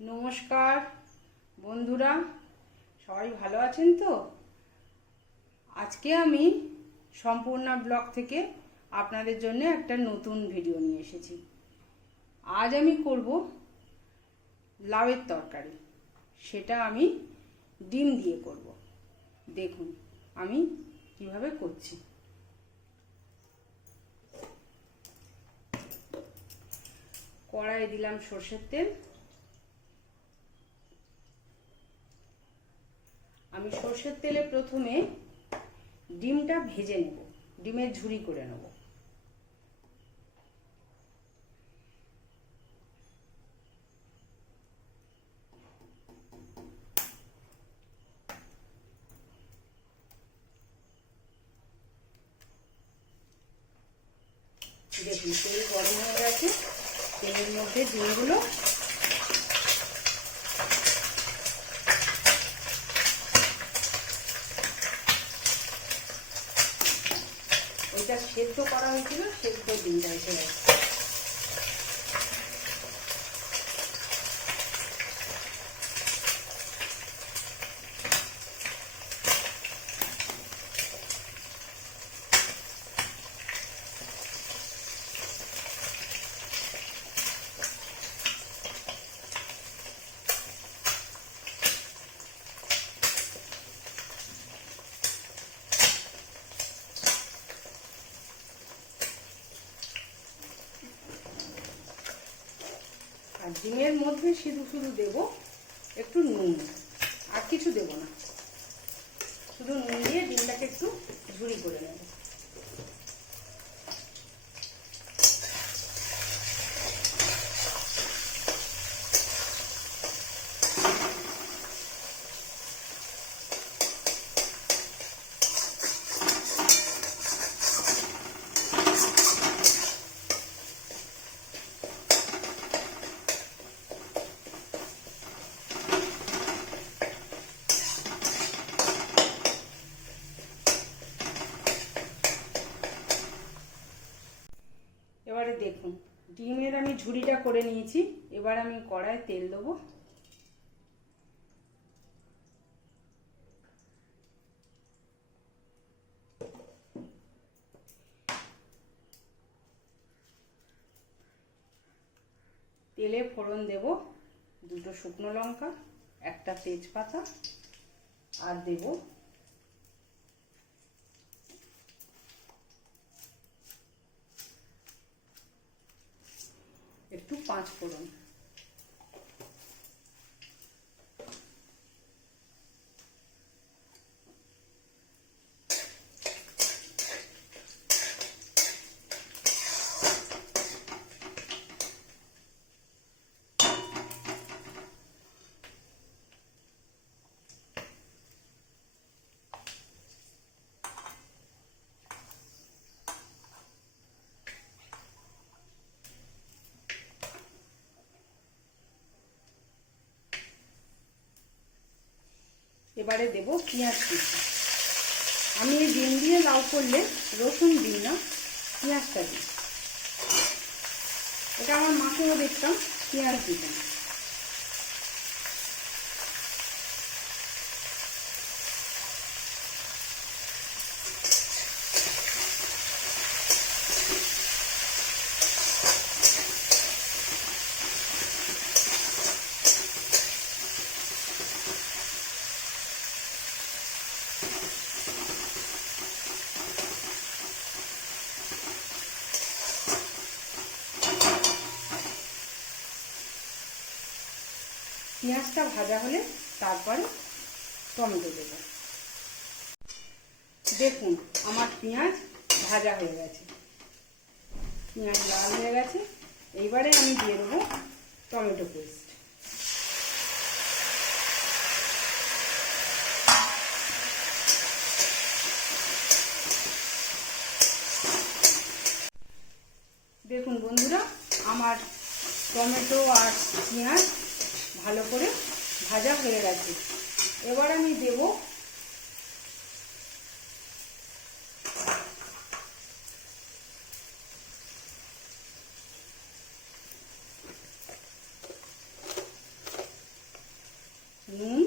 নমস্কার বন্ধুরা, সবাই ভালো আছেন তো? আজকে আমি সম্পূর্ণা ব্লগ থেকে আপনাদের জন্য একটা নতুন ভিডিও নিয়ে এসেছি। আজ আমি করব লাউয়ের তরকারি। সেটা আমি ডিম দিয়ে করব। দেখুন আমি কিভাবে করছি। কড়াইয়ে দিলাম সরষের তেল। আমি সরষের তেলে প্রথমে ডিমটা ভেজে নেব, ডিমের ঝুরি করে নেব। দেখুন তেল গরম হয়ে গেছে, তেলের মধ্যে ডিমগুলো ওইটা সেদ্ধ করা হয়েছিল, সেদ্ধ ডিমটা এসে গেছে। আর ডিমের মধ্যে শুধু দেব একটু নুন, আর কিছু দেব না। শুধু নুন দিয়ে ডিমটাকে একটু ঝুরি করে নেব। এবারে দেখুন ডিমের আমি ঝুরিটা করে নিয়েছি। এবার আমি কড়ায় তেল দেবো। তেলে ফোড়ন দেব দুটো শুকনো লঙ্কা, একটা তেজপাতা, আর দেব একটু পাঁচ ফোড়ন। এবারে দেব পেঁয়াজ কুচি। আমি ডিম দিয়ে লাউ করলে রসুন দিই না, পেঁয়াজটা দিই। এটা আমার মাকেও দেখতাম পেঁয়াজ দিতেন। পেঁয়াজটা ভাজা হলে তারপরে টমেটো দেব। দেখুন আমার পেঁয়াজ ভাজা হয়ে গেছে, পেঁয়াজ লাল হয়ে গেছে। এইবারে আমি দিয়ে দেবো টমেটো পেস্ট। দেখুন বন্ধুরা, আমার টমেটো আর পেঁয়াজ ভালো করে ভাজা হয়ে গেছে। এবার আমি দেব নুন,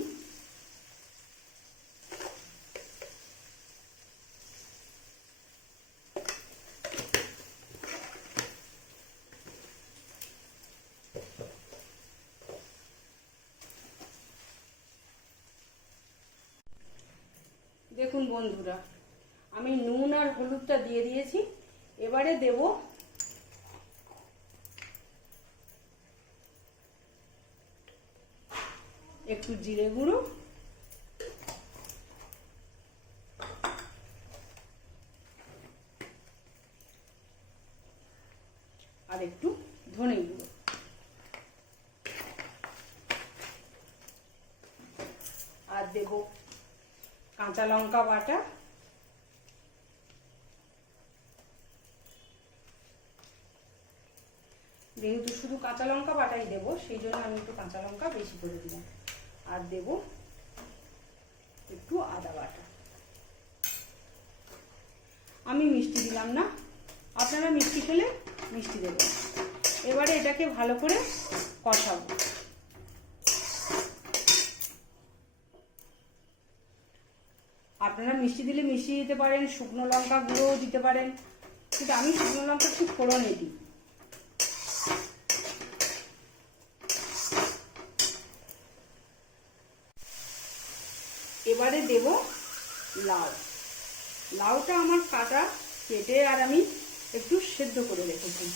দেখুন বন্ধুরা, আমি নুন আর হলুদটা দিয়ে দিয়েছি। এবারে দেব একটু জিরে গুঁড়ো, আর একটু ধনে গুঁড়ো, আর দেব কাঁচা লঙ্কা বাটা, যেহেতু শুধু কাঁচা লঙ্কা বাটাই দেবো সেই জন্য আমি একটু কাঁচা লঙ্কা বেশি করে দিলাম। আর দেব একটু আদা বাটা। আমি মিষ্টি দিলাম না, আপনারা মিষ্টি খেলে মিষ্টি দেবেন। এবারে এটাকে ভালো করে কষাবো। আপনারা মিষ্টি দিলে মিষ্টি দিতে পারেন, শুকনো লঙ্কা গুঁড়োও দিতে পারেন, কিন্তু আমি শুকনো লঙ্কা একটু ফোড়নে দিই। এবারে দেব লাউ। লাউটা আমার কাটা, কেটে আর আমি একটু সেদ্ধ করে রেখেছি।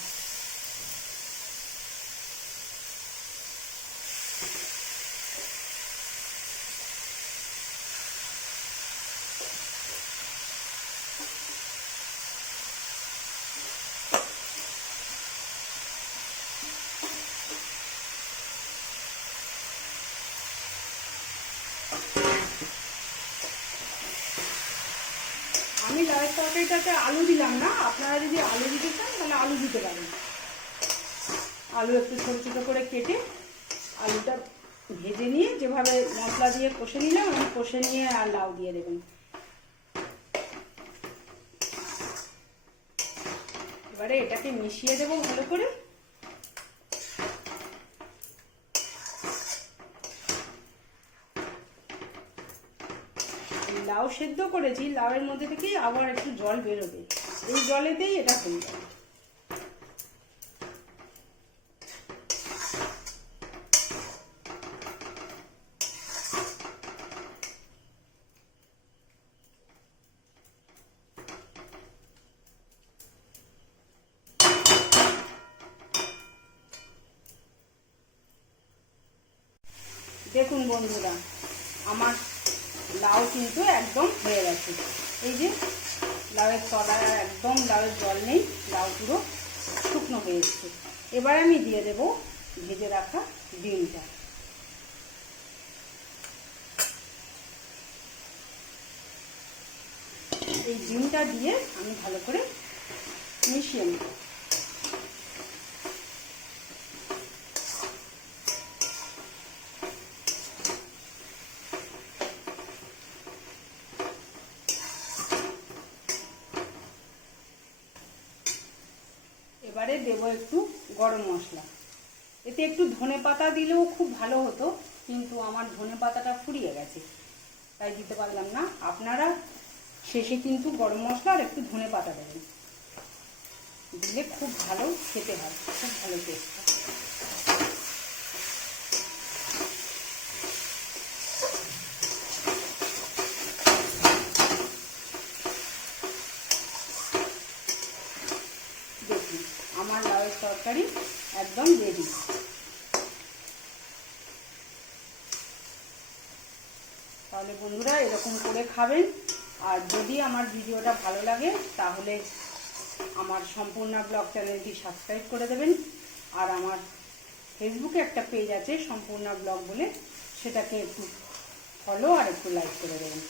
আমি লাউয়ের তরকারিটাতে আলু দিলাম না, আপনারা যদি আলু দিতে চান তাহলে আলু দিতে পারেন। আলু একটু ছোট ছোট করে কেটে আলুটা ভেজে নিয়ে যেভাবে মশলা দিয়ে কষে নিলাম, আমি কষে নিয়ে আর লাউ দিয়ে দেবেন। এবারে এটাকে মিশিয়ে দেবো ভালো করে। লাউ সেদ্ধ করেছি, লাউয়ের মধ্যে থেকেই আবার একটু জল বেরোবে, এই জলেতেই এটা হয়ে যাবে। দেখুন বন্ধুরা, আমার লাউ কিন্তু একদম হয়ে গেছে। এই যে লাউয়ের তলায় একদম লাউয়ের জল নেই, লাউ পুরো শুকনো হয়ে এসছে। এবার আমি দিয়ে দেব ভেজে রাখা ডিমটা। এই ডিমটা দিয়ে আমি ভালো করে মিশিয়ে নেব। এবারে দেব একটু গরম মশলা। এতে একটু ধনে পাতা দিলেও খুব ভালো হতো, কিন্তু আমার ধনে পাতাটা ফুরিয়ে গেছে তাই দিতে পারলাম না। আপনারা শেষে কিন্তু গরম মশলা আর একটু ধনে পাতা দেবেন, দিলে খুব ভালো খেতে হয়, খুব ভালো টেস্ট হয়। দেখুন আমার লাউয়ের তরকারি একদম রেডি। তাহলে বন্ধুরা এরকম করে খাবেন। আর যদি আমার ভিডিওটা ভালো লাগে তাহলে আমার সম্পূর্ণা ব্লগ চ্যানেলটি সাবস্ক্রাইব করে দেবেন। আর আমার ফেসবুকে একটা পেজ আছে সম্পূর্ণা ব্লগ বলে, সেটাকে একটু ফলো আর একটু লাইক করে দেবেন।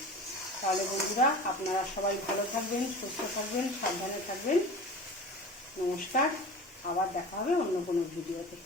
তাহলে বন্ধুরা আপনারা সবাই ভালো থাকবেন, সুস্থ থাকবেন, সাবধানে থাকবেন। নমস্কার, আবার দেখা হবে অন্য কোনো ভিডিওতে।